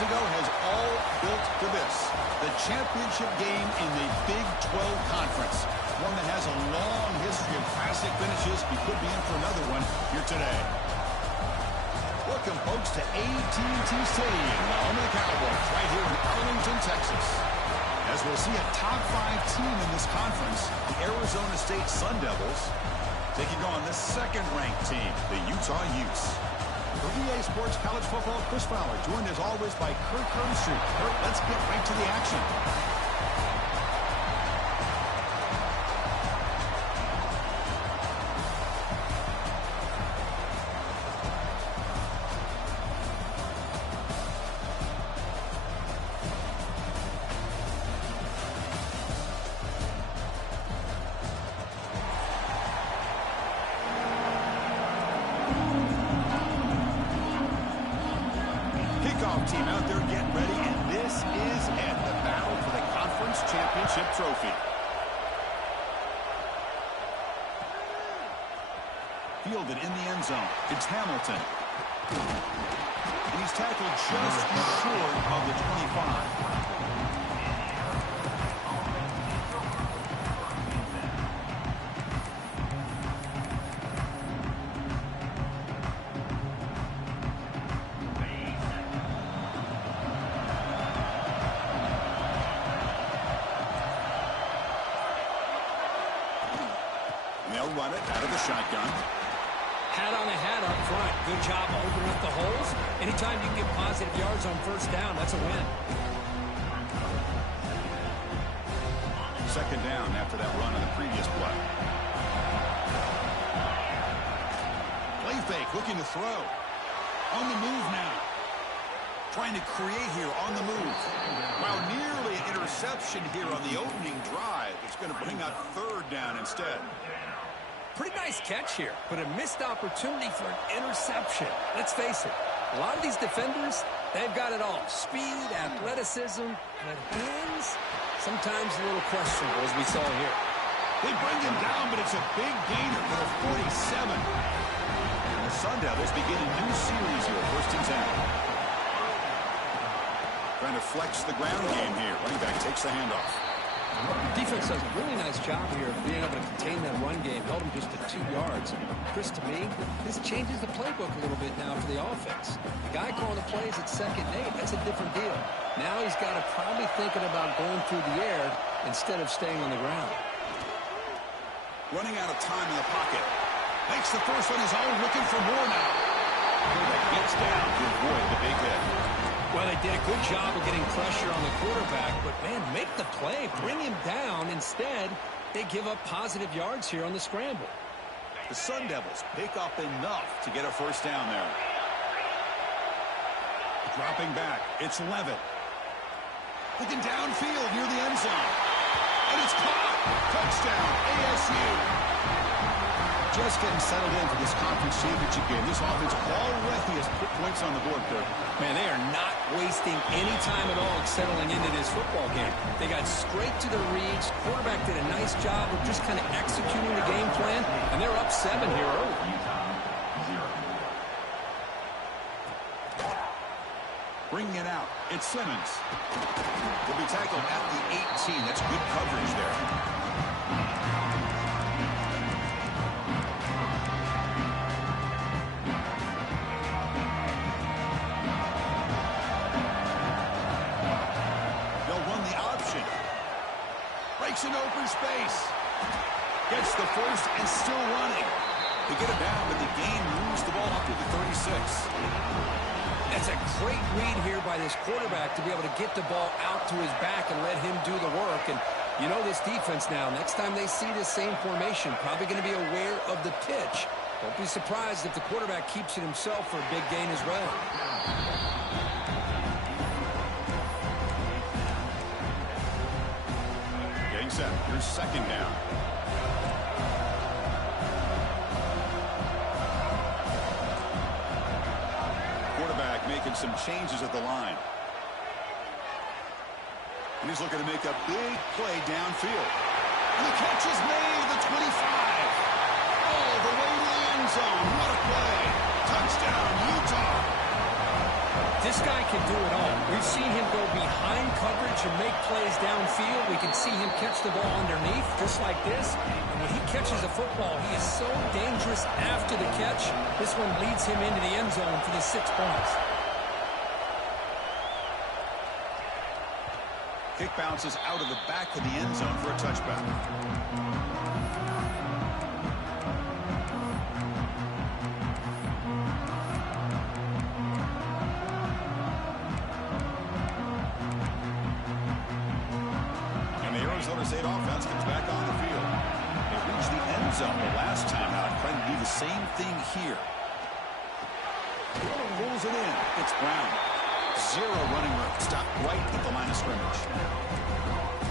weeks ago has all built to this. The championship game in the Big 12 Conference. One that has a long history of classic finishes. We could be in for another one here today. Welcome, folks, to AT&T Stadium, the home of the Cowboys, right here in Arlington, Texas. As we'll see a top 5 team in this conference, the Arizona State Sun Devils, taking on the second-ranked team, the Utah Utes. For EA Sports College Football, Chris Fowler, joined as always by Kirk Herbstreit. Kirk, let's get right to the action. Team out there getting ready, and this is it, the battle for the conference championship trophy. Fielded in the end zone. It's Hamilton. And he's tackled just short of the 25. They'll run it out of the shotgun. Hat on a hat up front. Good job opening up the holes. Anytime you can get positive yards on first down, that's a win. Second down after that run on the previous play. Play fake, looking to throw. On the move now. Trying to create here on the move. Wow, nearly an interception here on the opening drive. It's going to bring up third down instead. Pretty nice catch here, but a missed opportunity for an interception. Let's face it, a lot of these defenders, they've got it all. Speed, athleticism, but hands, sometimes a little questionable, as we saw here. They bring him down, but it's a big gainer for the 47. And the Sun Devils begin a new series here, 1st and 10. Trying to flex the ground game here. Running back takes the handoff. Defense does a really nice job here of being able to contain that run game. Held him just to 2 yards. Chris, to me, this changes the playbook a little bit now for the offense. The guy calling the plays at 2nd and 8, that's a different deal. Now he's got to probably thinking about going through the air instead of staying on the ground. Running out of time in the pocket. Makes the first on his own, looking for more now. Quarterback gets down to avoid the big hit. Well, they did a good job of getting pressure on the quarterback, but, man, make the play. Bring him down. Instead, they give up positive yards here on the scramble. The Sun Devils pick up enough to get a first down there. Dropping back. It's Levitt. Looking downfield near the end zone. And it's caught. Touchdown, ASU. Just getting settled in for this conference championship game. This offense already has put points on the board, Kirk. Man, they are not wasting any time at all settling into this football game. They got straight to the reads. Quarterback did a nice job of just kind of executing the game plan, and they're up 7 here early. Bringing it out. It's Simmons. Will be tackled at the 18. That's good coverage there. Breaks an open space. Gets the first and still running. They get it down, but the gain moves the ball up to the 36. That's a great read here by this quarterback to be able to get the ball out to his back and let him do the work. And you know this defense now, next time they see this same formation, probably going to be aware of the pitch. Don't be surprised if the quarterback keeps it himself for a big gain as well. Set. Here's 2nd down. Quarterback making some changes at the line. And he's looking to make a big play downfield. And the catch is made, the 25. All the way to the end zone. What a play. Touchdown, Utah. This guy can do it all. We've seen him go behind coverage and make plays downfield. We can see him catch the ball underneath, just like this. And when he catches the football, he is so dangerous after the catch. This one leads him into the end zone for the 6 points. Kick bounces out of the back of the end zone for a touchback. Arizona State offense comes back on the field. They reached the end zone the last time out. Trying to do the same thing here. Pulls it in. It's Brown. Zero running room. Stopped right at the line of scrimmage.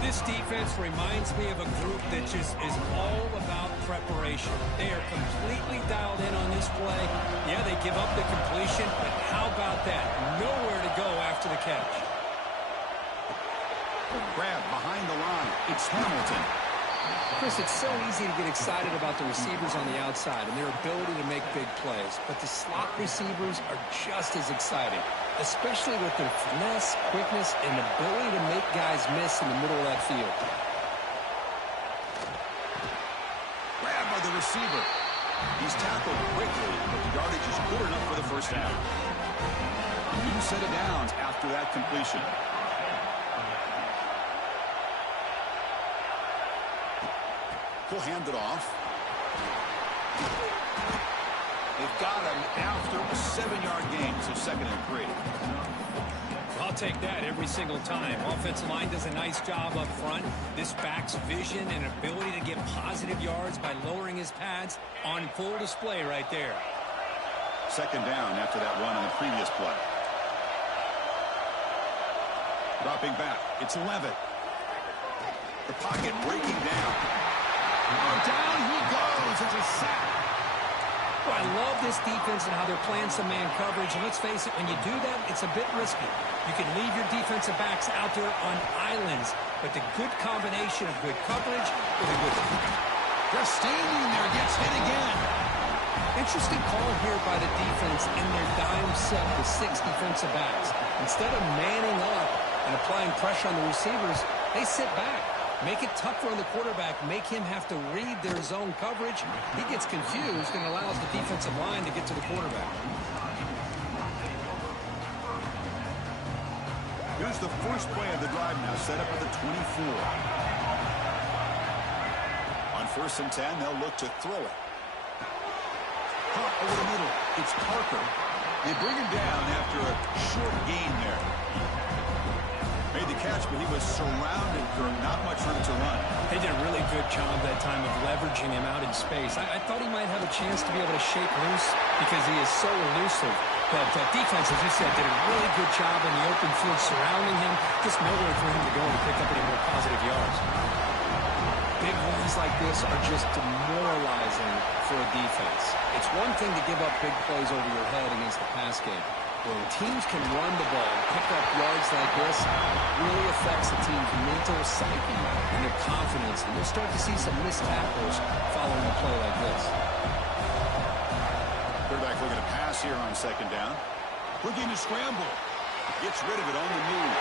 This defense reminds me of a group that just is all about preparation. They are completely dialed in on this play. Yeah, they give up the completion, but how about that? Nowhere to go after the catch. Grab behind the line. It's Hamilton. Chris, it's so easy to get excited about the receivers on the outside and their ability to make big plays. But the slot receivers are just as exciting, especially with their finesse, quickness, and ability to make guys miss in the middle of that field. Grab by the receiver. He's tackled quickly, but the yardage is good enough for the first down. New set of downs after that completion. He'll hand it off. They've got him after a 7-yard gain, so 2nd and 3. I'll take that every single time. Offensive line does a nice job up front. This back's vision and ability to get positive yards by lowering his pads on full display right there. 2nd down after that run on the previous play. Dropping back. It's Levitt. The pocket breaking down. Down he goes. It's a sack. Well, I love this defense and how they're playing some man coverage. And let's face it, when you do that, it's a bit risky. You can leave your defensive backs out there on islands, but the good combination of good coverage with a good... Just standing there, gets hit again. Interesting call here by the defense in their dime set with 6 defensive backs. Instead of manning up and applying pressure on the receivers, they sit back. Make it tougher on the quarterback. Make him have to read their zone coverage. He gets confused and allows the defensive line to get to the quarterback. Here's the first play of the drive now, set up at the 24. On 1st and 10, they'll look to throw it. Caught over the middle. It's Parker. They bring him down after a short gain there. Made the catch, but he was surrounded for not much room to run. They did a really good job that time of leveraging him out in space. I thought he might have a chance to be able to shake loose because he is so elusive. But defense, as you said, did a really good job in the open field surrounding him. Just nowhere for him to go to pick up any more positive yards. Big runs like this are just demoralizing for a defense. It's one thing to give up big plays over your head against the pass game. When teams can run the ball and pick up yards like this, it really affects the team's mental psyche and their confidence. And you'll start to see some missed tackles following a play like this. Quarterback looking to pass here on 2nd down. Looking to scramble. Gets rid of it on the move.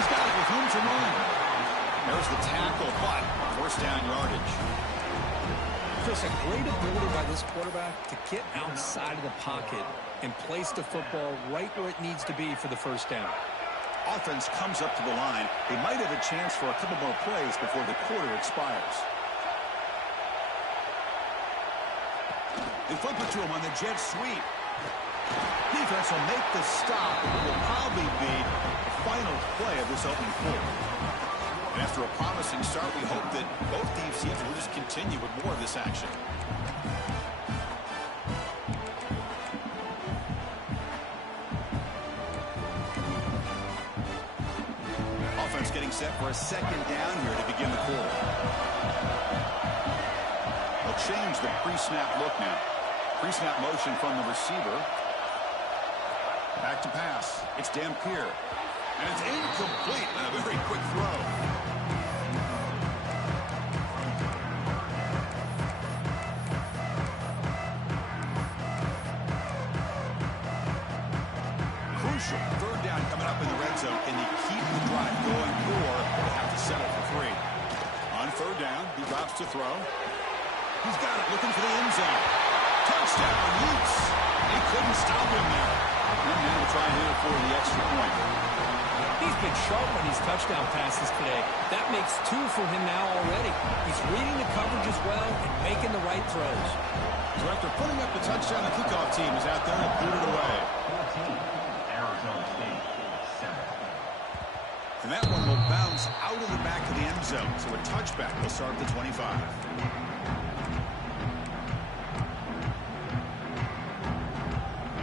He's got it with room to run. There's the tackle, but 1st down yardage. Chris, a great ability by this quarterback to get outside of the pocket and place the football right where it needs to be for the 1st down. Offense comes up to the line. They might have a chance for a couple more plays before the quarter expires. They flip it to him on the jet sweep. Defense will make the stop. It will probably be the final play of this opening quarter. And after a promising start, we hope that both these teams will just continue with more of this action. Offense getting set for a 2nd down here to begin the quarter. They'll change the pre-snap look now. Pre-snap motion from the receiver. Back to pass. It's Dampier. And it's incomplete on a very quick throw. to throw. He's got it, looking for the end zone. Touchdown, Utes. He couldn't stop him there. And now to try here for the extra point. He's been sharp on these touchdown passes today. That makes 2 for him now already. He's reading the coverage as well and making the right throws. So after putting up the touchdown, the kickoff team is out there to boot it away. And that one will bounce out of the back of the end zone. So a touchback will start at the 25.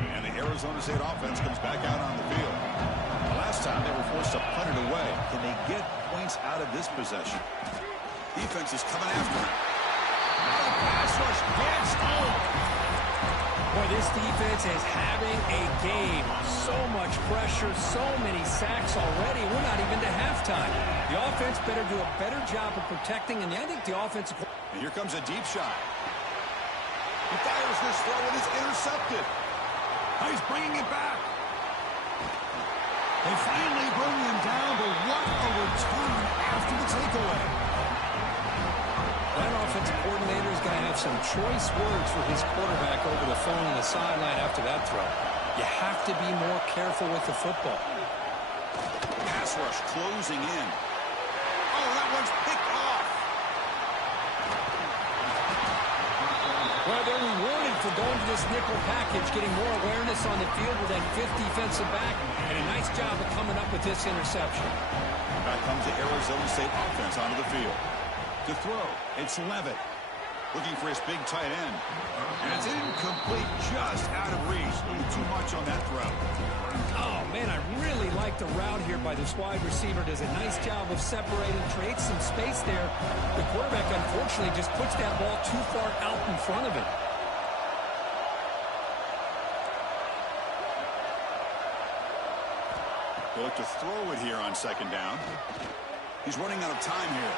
And the Arizona State offense comes back out on the field. The last time they were forced to punt it away. Can they get points out of this possession? Defense is coming after him. Now the pass rush gets home. Boy, this defense is having a game. So much pressure, so many sacks already. We're not even to halftime. The offense better do a better job of protecting, and I think the offensive... And here comes a deep shot. He fires this throw, and it's intercepted. He's bringing it back. They finally bring him down, but what a return after the takeaway. That offensive coordinator is going to have some choice words for his quarterback over the phone on the sideline after that throw. You have to be more careful with the football. Pass rush closing in. Oh, that one's picked off. Well, they're rewarded for going to this nickel package, getting more awareness on the field with that fifth defensive back, and a nice job of coming up with this interception. Back comes the Arizona State offense onto the field. To throw, it's Levitt. Looking for his big tight end. And it's incomplete, just out of reach. A little too much on that throw. Oh, man, I really like the route here by this wide receiver. Does a nice job of separating, creates some space there. The quarterback, unfortunately, just puts that ball too far out in front of him. They look to throw it here on second down. He's running out of time here.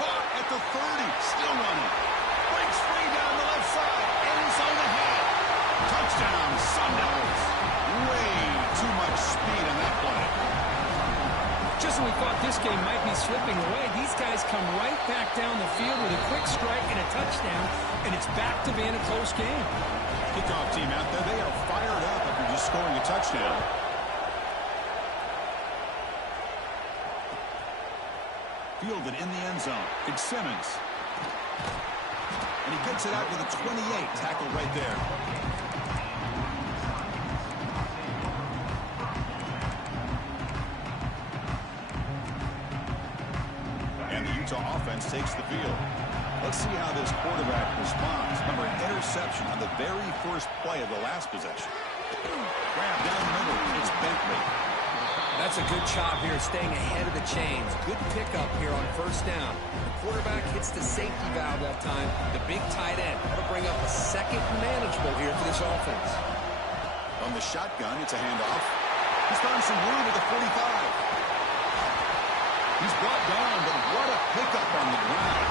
Caught at the 30, still running. Breaks free down the left side. Ends on the head. Touchdown, Sun Devils. Way too much speed in that play. Just when we thought this game might be slipping away, these guys come right back down the field with a quick strike and a touchdown, and it's back to being a close game. Kickoff team out there, they are fired up after just scoring a touchdown. Fielded in the end zone. It's Simmons. And he gets it out with a 28. Tackle right there. And the Utah offense takes the field. Let's see how this quarterback responds. Remember, an interception on the very first play of the last possession. Grab down the middle. It's Bentley. That's a good job here, staying ahead of the chains. Good pickup here on first down. The quarterback hits the safety valve that time. The big tight end. That'll bring up a second manageable here for this offense. On the shotgun, it's a handoff. He's found some room at the 45. He's brought down, but what a pickup on the ground.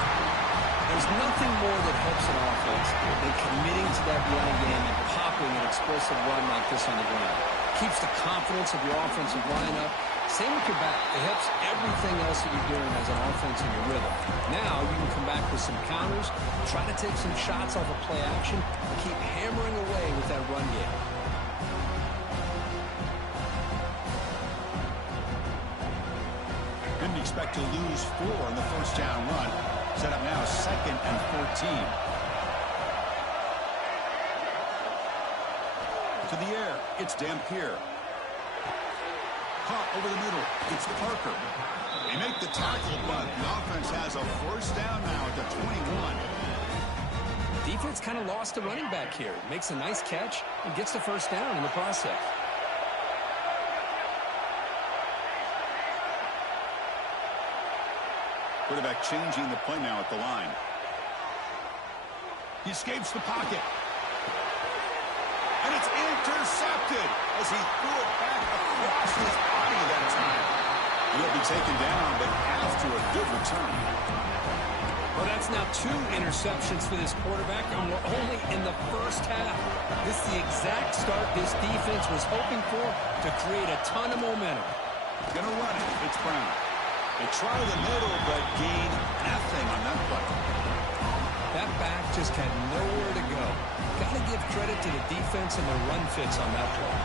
There's nothing more that helps an offense than committing to that running game and popping an explosive run like this on the ground. Keeps the confidence of your offensive line up. Same with your back. It helps everything else that you're doing as an offense in your rhythm. Now you can come back with some counters, try to take some shots off of play action, and keep hammering away with that run game. Didn't expect to lose 4 in the first down run. Set up now 2nd and 14. To the air, it's Dampier. Caught over the middle, it's Parker. They make the tackle, but the offense has a first down now at the 21. Defense kind of lost a running back here. Makes a nice catch and gets the first down in the process. Quarterback changing the play now at the line. He escapes the pocket. And it's intercepted as he threw it back across his body that time. He'll be taken down, but after a good return. Well, that's now 2 interceptions for this quarterback, and we're only in the first half. This is the exact start this defense was hoping for to create a ton of momentum. Gonna run it. It's Brown. They try the middle, but gain nothing on that play. That back just had nowhere to go. Got to give credit to the defense and their run fits on that play.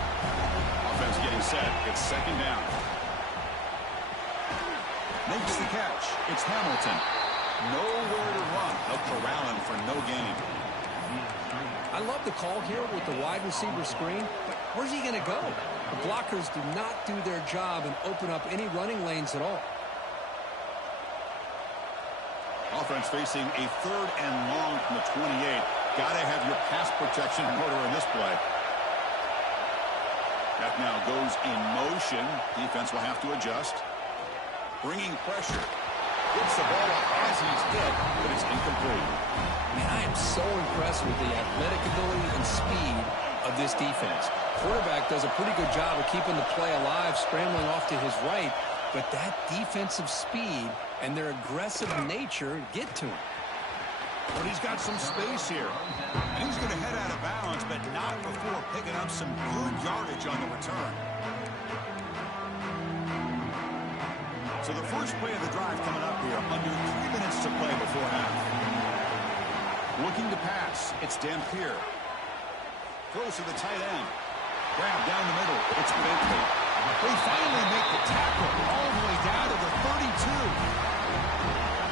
Offense getting set. It's second down. Makes the catch. It's Hamilton. Nowhere to run. They'll corral him for no gain. I love the call here with the wide receiver screen, but where's he going to go? The blockers do not do their job and open up any running lanes at all. Offense facing a third and long from the 28. Got to have your pass protection in order in this play. That now goes in motion. Defense will have to adjust. Bringing pressure. Gets the ball up as he's hit, but it's incomplete. Man, I am so impressed with the athletic ability and speed of this defense. Quarterback does a pretty good job of keeping the play alive, scrambling off to his right, but that defensive speed and their aggressive nature get to him. But he's got some space here. And he's going to head out of bounds, but not before picking up some good yardage on the return. So the first play of the drive coming up here, under 3 minutes to play before half. Looking to pass, it's Dampier. Throws to the tight end. Grab down the middle, it's Bentley. They finally make the tackle all the way down to the 32.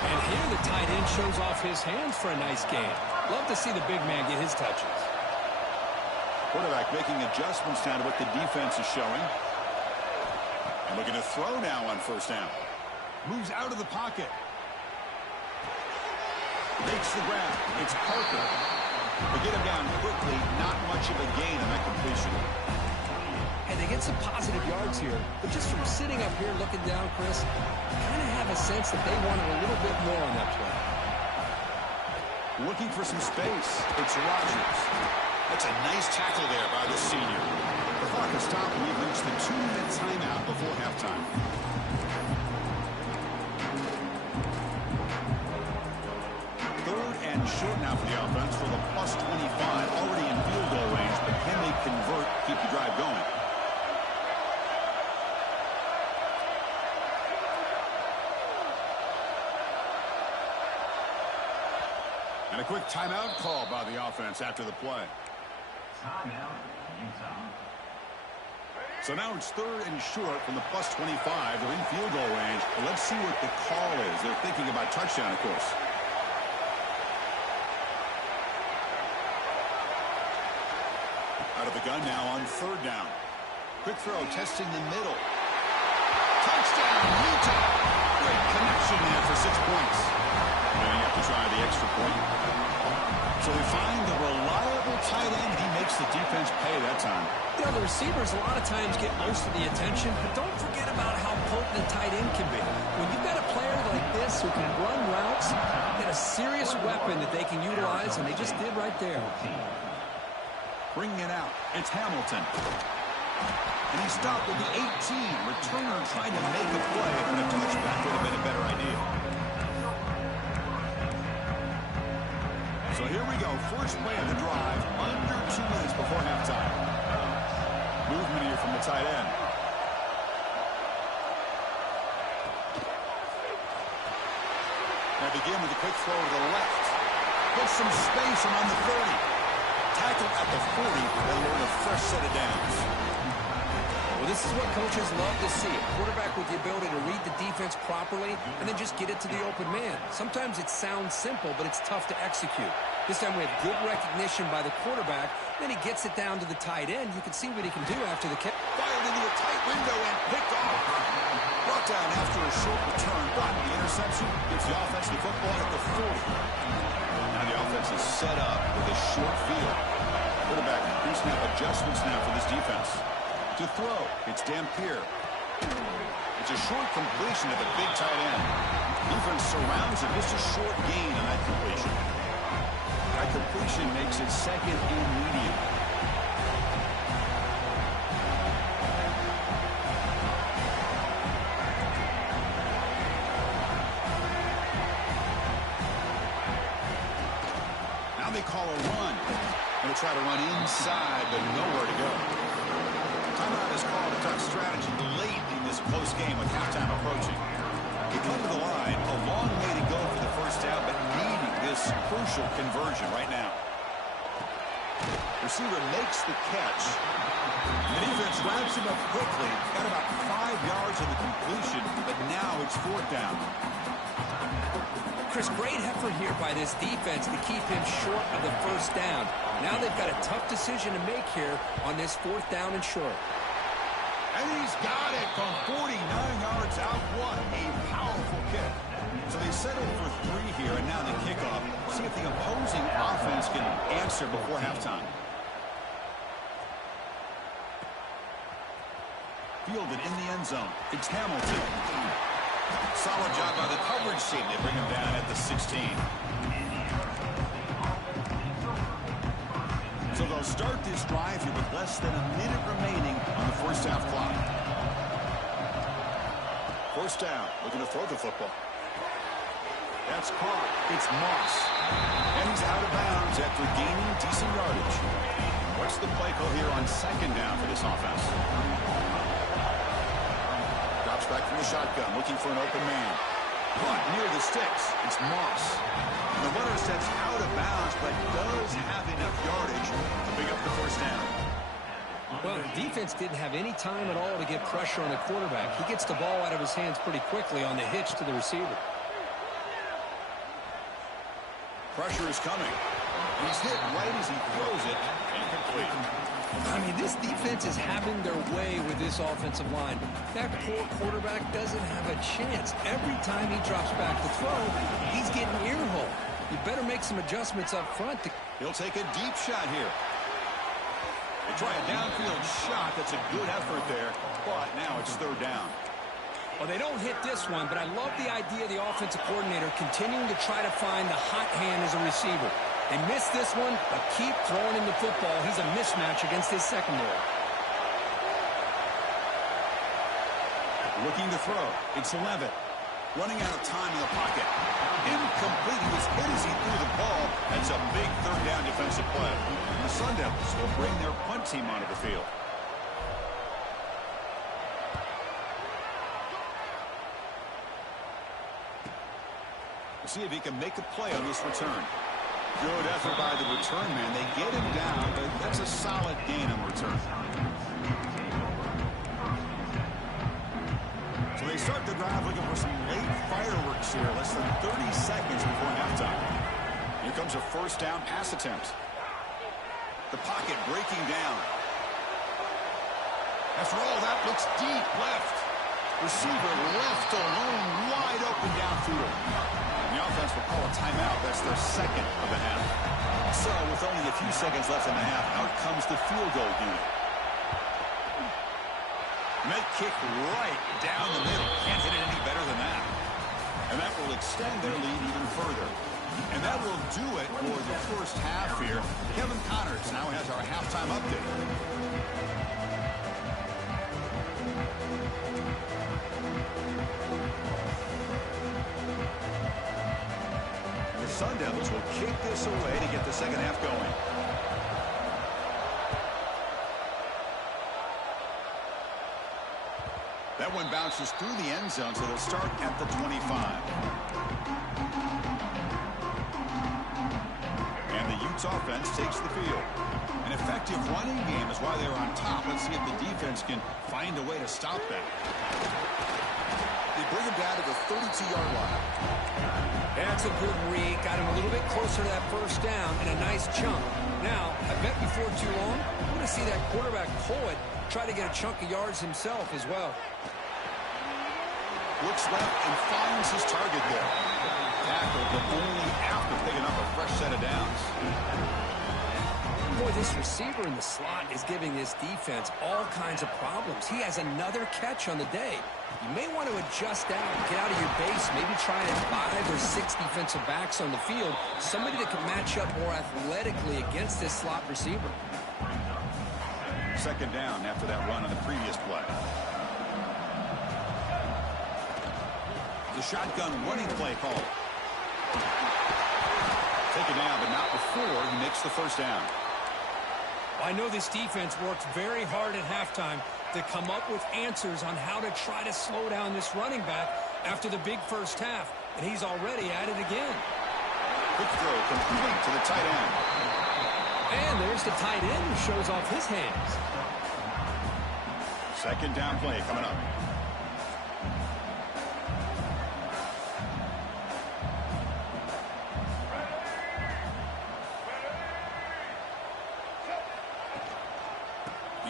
And here the tight end shows off his hands for a nice game. Love to see the big man get his touches. Quarterback making adjustments now to what the defense is showing. And looking to throw now on first down. Moves out of the pocket. Makes the grab. It's Parker. They get him down quickly. Not much of a gain on that completion. And they get some positive yards here. But just from sitting up here looking down, Chris, I kind of have a sense that they wanted a little bit more on that play. Looking for some space. It's Rodgers. That's a nice tackle there by the senior. The clock has stopped, and we've reached the 2-minute timeout before halftime. Third and short now for the offense for the +25. Already in field goal range, but can they convert, keep the drive going? And a quick timeout call by the offense after the play. Timeout, Utah. So now it's third and short from the +25. They're in field goal range. But let's see what the call is. They're thinking about touchdown, of course. Out of the gun now on third down. Quick throw, testing the middle. Touchdown, Utah! Great connection there for 6 points. And you have to try the extra point. So they find the reliable tight end. He makes the defense pay that time. You know, the receivers a lot of times get most of the attention, but don't forget about how potent a tight end can be. When you've got a player like this who can run routes, you get a serious weapon that they can utilize, and they just did right there. Bringing it out, it's Hamilton. And he stopped with the 18. Returner trying to make a play, and a touchback would have been a better idea. So here we go, first play of the drive, under 2 minutes before halftime. Movement here from the tight end. Now begin with a quick throw to the left. Put some space around the 30. Tackle at the 40, and learn a fresh set of downs. Well, this is what coaches love to see. A quarterback with the ability to read the defense properly and then just get it to the open man. Sometimes it sounds simple, but it's tough to execute. This time we have good recognition by the quarterback. Then he gets it down to the tight end. You can see what he can do after the catch. Fired into a tight window and picked off. Brought down after a short return, but the interception gives the offense the football at the 40. Now the offense is set up with a short field. Quarterback pre-snap adjustments now for this defense. To throw, it's Dampier. It's a short completion to the big tight end. Defense surrounds it, just a short gain on that completion. That completion makes it second and medium. Now they call a run. Going to try to run inside, but nowhere to go. Timeout is called to touch strategy late in this close game with halftime approaching. You come to the line, a long way to go for the first down, but needing this crucial conversion right now. Receiver makes the catch. The defense wraps him up quickly. Got about 5 yards on the completion, but now it's 4th down. Chris, great effort here by this defense to keep him short of the first down. Now they've got a tough decision to make here on this 4th down and short. And he's got it from 49 yards out one. A powerful kick. So they settled for 3 here, and now the kickoff. See if the opposing offense can answer before halftime. Fielded in the end zone. It's Hamilton. Solid job by the coverage team. They bring him down at the 16. So they'll start this drive here with less than a minute remaining on the first half clock. First down, looking to throw the football. That's caught. It's Moss. And he's out of bounds after gaining decent yardage. What's the play call here on 2nd down for this offense? Drops back from the shotgun, looking for an open man. Caught near the sticks. It's Moss. The runner steps out of bounds, but does have enough yardage to pick up the first down. Well, the defense didn't have any time at all to get pressure on the quarterback. He gets the ball out of his hands pretty quickly on the hitch to the receiver. Pressure is coming. He's hit right as he throws it. Incomplete. I mean, this defense is having their way with this offensive line. That poor quarterback doesn't have a chance. Every time he drops back to throw, he's getting earhole. You better make some adjustments up front. He'll take a deep shot here. They try a downfield shot. That's a good effort there. But now it's 3rd down. Well, they don't hit this one, but I love the idea of the offensive coordinator continuing to try to find the hot hand as a receiver. They missed this one, but keep throwing him the football. He's a mismatch against his secondary. Looking to throw. It's Levitt. Running out of time in the pocket. Incomplete. He was hit as he threw the ball. That's a big 3rd down defensive play. And the Sun Devils will bring their punt team onto the field. We'll see if he can make a play on this return. Good effort by the return man. They get him down, but that's a solid gain on return. So they start the drive looking for some late fireworks here. Less than 30 seconds before halftime. Here comes a first down pass attempt. The pocket breaking down. After all that, looks deep left. Receiver left alone, wide open downfield. The offense will call a timeout. That's their 2nd of the half. So with only a few seconds left in the half, out comes the field goal unit. Make kick right down the middle. Can't hit it any better than that. And that will extend their lead even further. And that will do it for the first half here. Kevin Connors now has our halftime update. The Sun Devils will kick this away to get the second half going. That one bounces through the end zone, so they'll start at the 25. And the Utes offense takes the field. An effective running game is why they're on top. Let's see if the defense can find a way to stop that. They bring him down to the 32-yard line. That's a good read. Got him a little bit closer to that first down and a nice chunk. Now, I bet before too long, we're going to see that quarterback pull it, try to get a chunk of yards himself as well. Looks left and finds his target there. Tackled, but only after picking up a fresh set of downs. Boy, this receiver in the slot is giving this defense all kinds of problems. He has another catch on the day. You may want to adjust out, get out of your base, maybe try at 5 or 6 defensive backs on the field, somebody that can match up more athletically against this slot receiver. Second down after that run on the previous play. The shotgun running play call. Taken down, but not before he makes the first down. I know this defense worked very hard at halftime to come up with answers on how to try to slow down this running back after the big first half, and he's already at it again. Quick throw complete to the tight end. And there's the tight end who shows off his hands. Second down play coming up.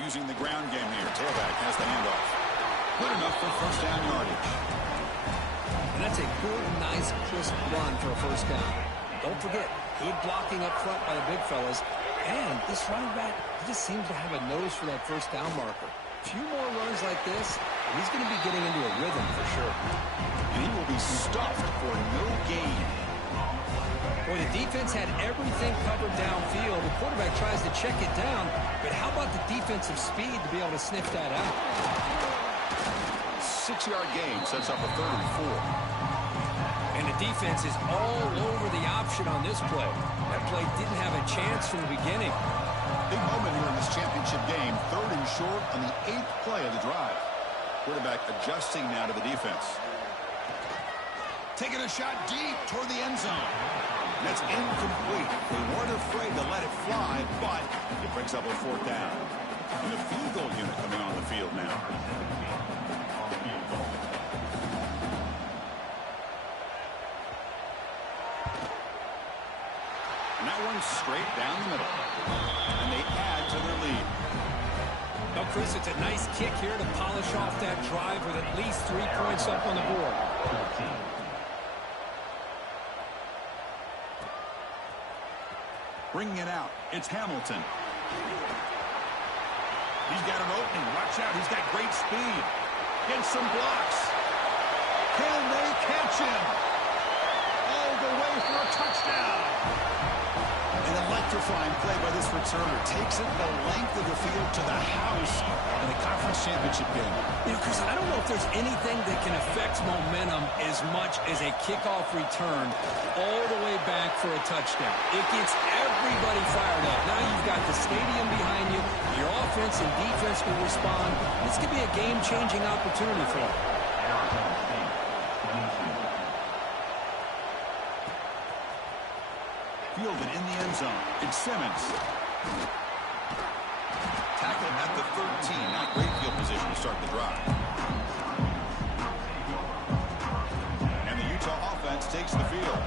Using the ground game here. Tailback has the handoff. Good enough for first down yardage. And that's a good, nice, crisp run for a first down. Don't forget, good blocking up front by the big fellas. And this running back, he just seems to have a nose for that first down marker. A few more runs like this, and he's going to be getting into a rhythm for sure. And he will be stuffed for no gain. Boy, the defense had everything covered downfield. The quarterback tries to check it down, but how about the defensive speed to be able to sniff that out? 6-yard gain sets up a 3rd and 4. And the defense is all over the option on this play. That play didn't have a chance from the beginning. Big moment here in this championship game. 3rd and short on the 8th play of the drive. Quarterback adjusting now to the defense. Taking a shot deep toward the end zone. That's incomplete. They weren't afraid to let it fly, but it brings up a 4th down. And the field goal unit coming on the field now. And that one's straight down the middle. And they add to their lead. Now, Chris, it's a nice kick here to polish off that drive with at least 3 points up on the board. Bringing it out, it's Hamilton. He's got an opening. Watch out, he's got great speed. Gets some blocks. Can they catch him? All the way for a touchdown. An electrifying play by this returner. Takes it the length of the field to the house in the conference championship game. You know, Chris, I don't know if there's anything that can affect momentum as much as a kickoff return all the way back for a touchdown. It gets everybody fired up. Now you've got the stadium behind you. Your offense and defense will respond. This could be a game-changing opportunity for them. Fielded in the end zone. It's Simmons. Tackled at the 13. Not great field position to start the drive. And the Utah offense takes the field.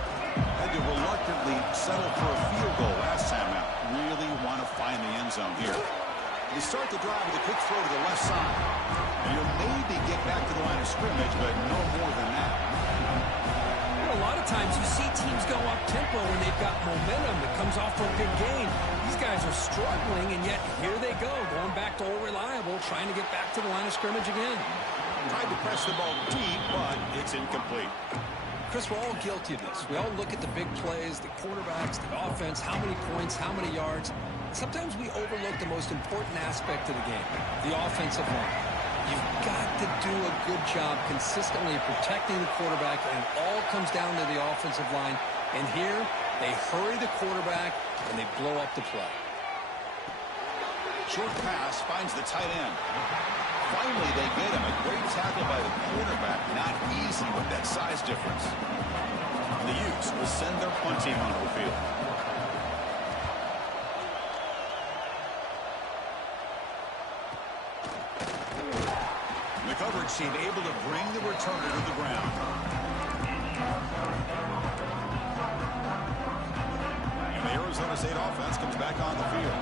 Had to reluctantly settle for a field goal last time out. Really want to find the end zone here. They start the drive with a quick throw to the left side. And you'll maybe get back to the line of scrimmage, but no more than that. A lot of times you see teams go up-tempo when they've got momentum that comes off for a good game. These guys are struggling, and yet here they go, going back to old reliable, trying to get back to the line of scrimmage again. Tried to press the ball deep, but it's incomplete. Chris, we're all guilty of this. We all look at the big plays, the quarterbacks, the offense, how many points, how many yards. Sometimes we overlook the most important aspect of the game, the offensive line. You've got to do a good job consistently protecting the quarterback, and it all comes down to the offensive line. And here, they hurry the quarterback, and they blow up the play. Short pass finds the tight end. Finally, they get him. A great tackle by the quarterback. Not easy with that size difference. The Utes will send their punt team onto the field. The coverage team able to bring the returner to the ground. And the Arizona State offense comes back on the field.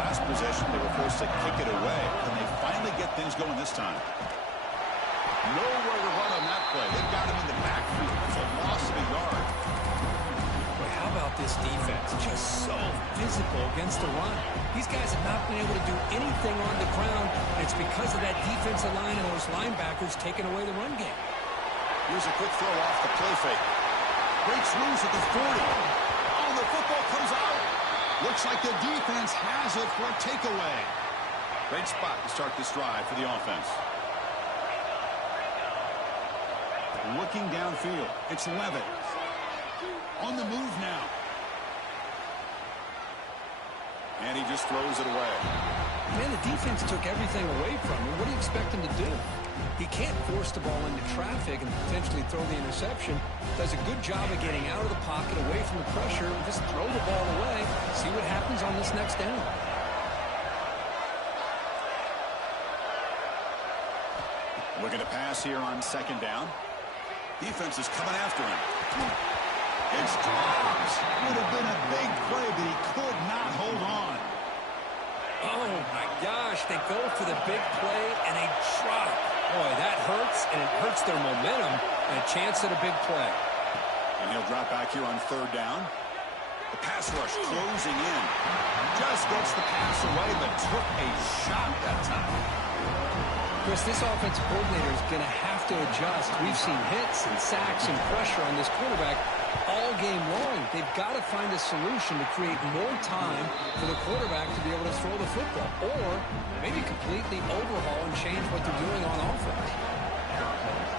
Last possession, they were forced to kick it away. Can they finally get things going this time? Nowhere to run on that play. They've got him in the backfield. It's a loss of a yard. Boy, how about this defense? Just so physical against the run. These guys have not been able to do anything on the ground. It's because of that defensive line and those linebackers taking away the run game. Here's a quick throw off the play fake. Breaks loose at the 40. Oh, the football comes out. Looks like the defense has it for a takeaway. Great spot to start this drive for the offense. Looking downfield. It's Levitt. On the move now. And he just throws it away. Man, the defense took everything away from him. What do you expect him to do? He can't force the ball into traffic and potentially throw the interception. Does a good job of getting out of the pocket, away from the pressure, and just throw the ball away. See what happens on this next down. Looking to pass here on second down. Defense is coming after him. It's dropped. Would have been a big play, but he could not hold on. Oh, my gosh. They go for the big play, and they drop. Boy, that hurts, and it hurts their momentum, and a chance at a big play. And he'll drop back here on third down. The pass rush closing in. Just gets the pass away, but took a shot that time. Chris, this offensive coordinator is going to have to adjust. We've seen hits and sacks and pressure on this quarterback all game long. They've got to find a solution to create more time for the quarterback to be able to throw the football, or maybe completely overhaul and change what they're doing on offense.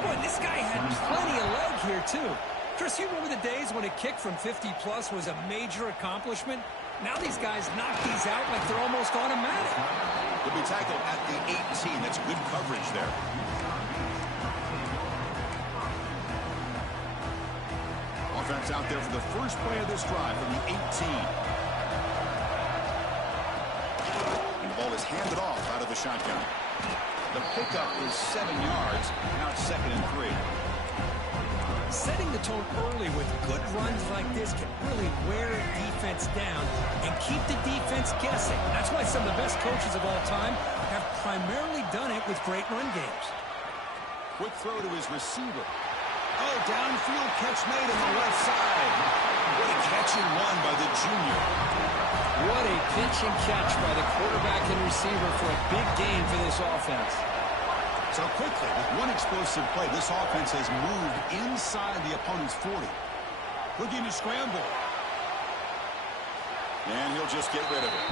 Boy, this guy had plenty of leg here, too. Chris, you remember the days when a kick from 50-plus was a major accomplishment? Now these guys knock these out like they're almost automatic. He'll be tackled at the 18. That's good coverage there. Offense out there for the first play of this drive from the 18. And the ball is handed off out of the shotgun. The pickup is 7 yards. Now it's 2nd and 3. Setting the tone early with good runs like this can really wear a defense down and keep the defense guessing. That's why some of the best coaches of all time have primarily done it with great run games. Quick throw to his receiver. Oh, downfield catch made on the left side. What a catch and run by the junior. What a pitch and catch by the quarterback and receiver for a big gain for this offense. So quickly, with one explosive play, this offense has moved inside the opponent's 40. Looking to scramble. And he'll just get rid of it.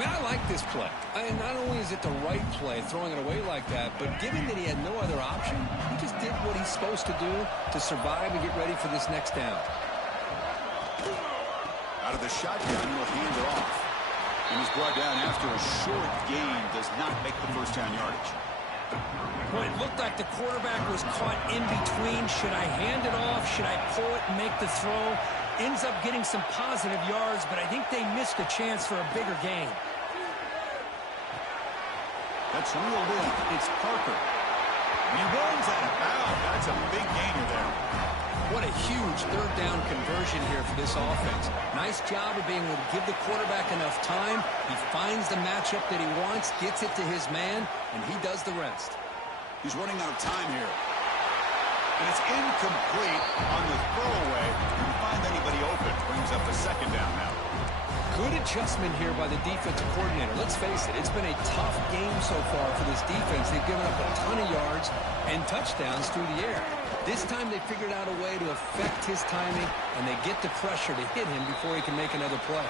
Man, I like this play. Not only is it the right play, throwing it away like that, but given that he had no other option, he just did what he's supposed to do to survive and get ready for this next down. Out of the shotgun, he'll hand it off. And he's brought down after a short gain, does not make the first down yardage. Boy, it looked like the quarterback was caught in between. Should I hand it off? Should I pull it and make the throw? Ends up getting some positive yards, but I think they missed a chance for a bigger gain. That's reeled in. It's Parker. And he runs out of bounds. That's a big gainer there. What a huge third down conversion here for this offense. Nice job of being able to give the quarterback enough time. He finds the matchup that he wants, gets it to his man, and he does the rest. He's running out of time here. And it's incomplete on the throwaway. Didn't find anybody open. Brings up the 2nd down now. Good adjustment here by the defensive coordinator. Let's face it, it's been a tough game so far for this defense. They've given up a ton of yards and touchdowns through the air. This time they figured out a way to affect his timing, and they get the pressure to hit him before he can make another play.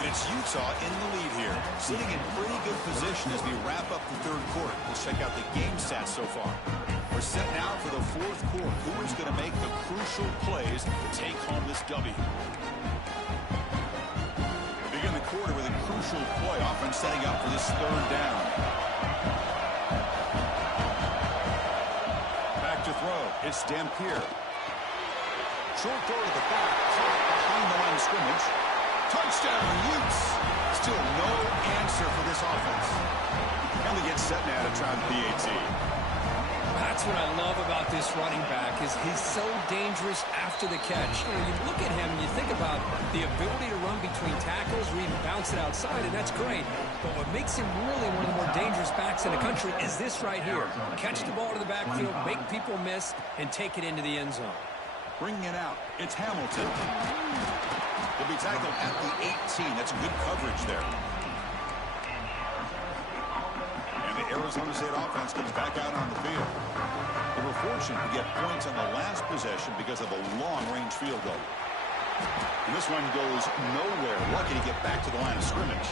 And it's Utah in the lead here, sitting in pretty good position as we wrap up the third quarter. Let's check out the game stats so far. We're set now for the fourth quarter. Who is going to make the crucial plays to take home this W? Begin the quarter with a crucial play, offense setting up for this third down. Back to throw. It's Dampier. Short throw to the back, caught behind the line of scrimmage. Touchdown, Utes. Still no answer for this offense. And they get set now to try the PAT. That's what I love about this running back is he's so dangerous after the catch. You know, you look at him and you think about the ability to run between tackles or even bounce it outside, and that's great. But what makes him really one of the more dangerous backs in the country is this right here. Catch the ball to the backfield, make people miss, and take it into the end zone. Bringing it out, it's Hamilton. He'll be tackled at the 18. That's good coverage there. And the Arizona State offense comes back out on the field. They were fortunate to get points on the last possession because of a long-range field goal. And this one goes nowhere. Lucky to get back to the line of scrimmage.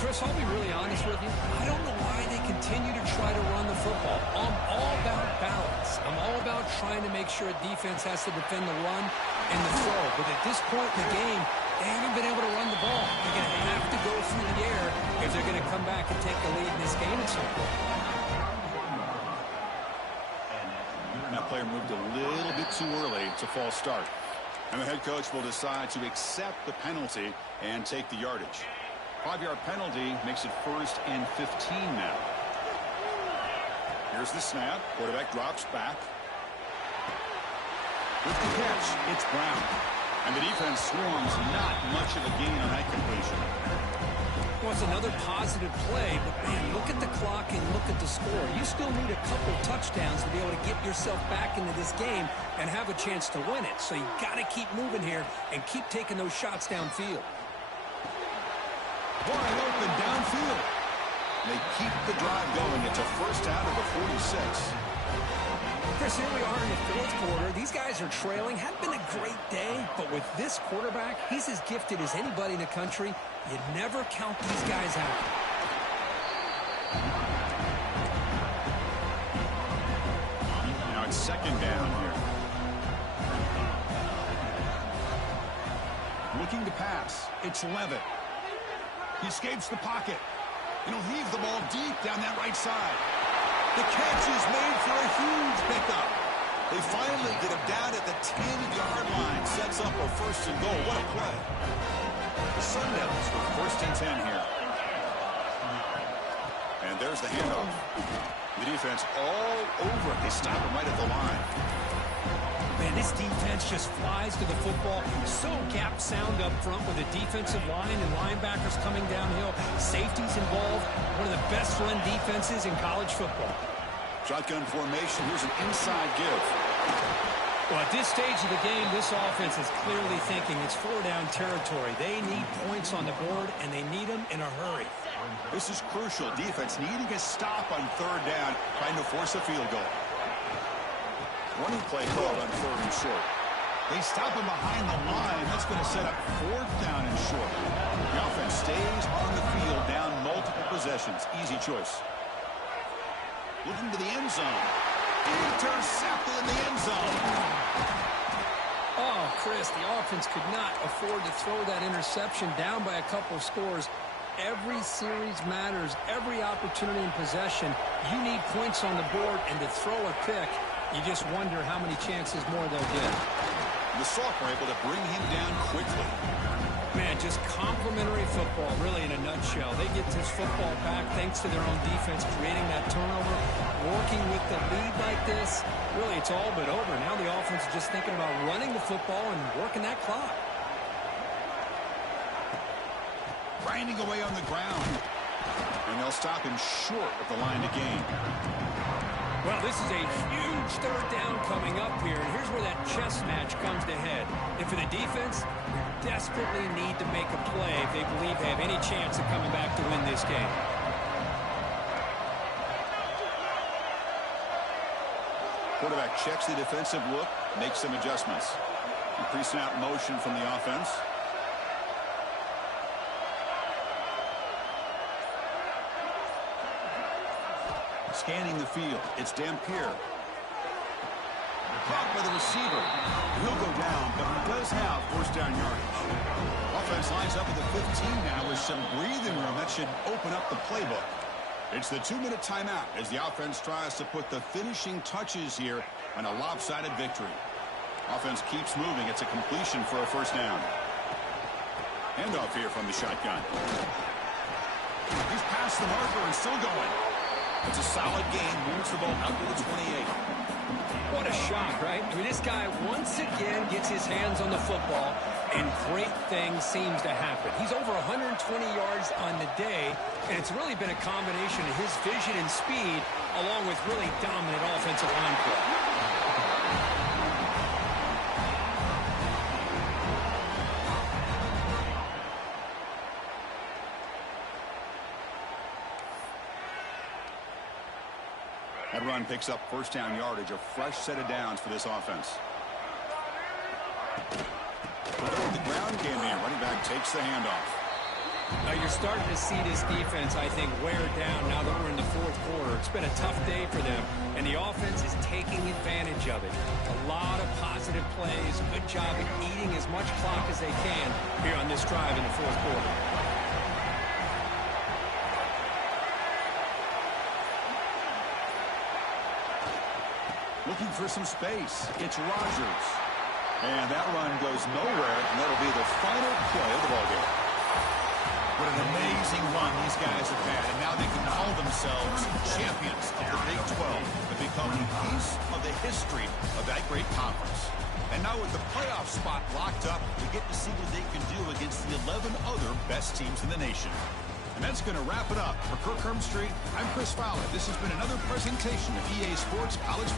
Chris, I'll be really honest with you. I don't know why they continue to try to run the football. I'm all about balance. I'm all about trying to make sure a defense has to defend the run and the throw. But at this point in the game, they haven't been able to run the ball. They're going to have to go through the air if they're going to come back and take the lead in this game at some point. That player moved a little bit too early. It's a false start. And the head coach will decide to accept the penalty and take the yardage. 5-yard penalty makes it 1st and 15 now. Here's the snap. Quarterback drops back. With the catch, it's Brown. And the defense swarms. Not much of a gain on that completion. Well, it's another positive play, but, man, look at the clock and look at the score. You still need a couple touchdowns to be able to get yourself back into this game and have a chance to win it. So you got to keep moving here and keep taking those shots downfield. Wide open downfield. They keep the drive going. It's a first out of the 46. Chris, here we are in the 4th quarter. These guys are trailing. Hadn't been a great day, but with this quarterback, he's as gifted as anybody in the country. You never count these guys out. Now it's 2nd down here. Looking to pass. It's Levitt. He escapes the pocket. And he'll heave the ball deep down that right side. The catch is made for a huge pickup. They finally get him down at the 10-yard line. Sets up a 1st and goal. What a play. The Sun Devils with 1st and 10 here. And there's the handoff. The defense all over it. They stop him right at the line. Man, this defense just flies to the football. So gap sound up front with the defensive line and linebackers coming downhill. Safeties involved. One of the best run defenses in college football. Shotgun formation. Here's an inside give. Well, at this stage of the game, this offense is clearly thinking it's 4-down territory. They need points on the board, and they need them in a hurry. This is crucial. Defense needing a stop on 3rd down, trying to force a field goal. Running play called on 3rd and short. They stop him behind the line. That's going to set up 4th down and short. The offense stays on the field, down multiple possessions. Easy choice. Looking to the end zone. Intercepted in the end zone. Oh, Chris, the offense could not afford to throw that interception down by a couple scores. Every series matters. Every opportunity in possession. You need points on the board, and to throw a pick, you just wonder how many chances more they'll get. The Soft were able to bring him down quickly. Man, just complimentary football, really, in a nutshell. They get this football back thanks to their own defense, creating that turnover, working with the lead like this. Really, it's all but over. Now the offense is just thinking about running the football and working that clock. Grinding away on the ground. And they'll stop him short of the line to gain. Well, this is a huge 3rd down coming up here, and here's where that chess match comes to head. And for the defense, they desperately need to make a play if they believe they have any chance of coming back to win this game. Quarterback checks the defensive look, makes some adjustments. Pre-snap motion from the offense. Scanning the field. It's Dampier. Caught by the receiver. He'll go down, but he does have 1st down yardage. Offense lines up at the 15 now with some breathing room. That should open up the playbook. It's the 2-minute timeout as the offense tries to put the finishing touches here on a lopsided victory. Offense keeps moving. It's a completion for a 1st down. Handoff here from the shotgun. He's past the marker and still going. It's a solid gain. Moves the ball out to the 28. What a shot, right? I mean, this guy once again gets his hands on the football, and great things seems to happen. He's over 120 yards on the day, and it's really been a combination of his vision and speed along with really dominant offensive line play. That run picks up 1st down yardage, a fresh set of downs for this offense. The ground game in. Running back takes the handoff. Now you're starting to see this defense, I think, wear down now that we're in the 4th quarter. It's been a tough day for them, and the offense is taking advantage of it. A lot of positive positive plays, good job at eating as much clock as they can here on this drive in the fourth quarter. Looking for some space. It's Rodgers. And that run goes nowhere, and that'll be the final play of the ballgame. What an amazing run these guys have had, and now they can call themselves champions of the Big 12 and become a piece of the history of that great conference. And now with the playoff spot locked up, we get to see what they can do against the 11 other best teams in the nation. And that's going to wrap it up. For Kirk Street, I'm Chris Fowler. This has been another presentation of EA Sports College.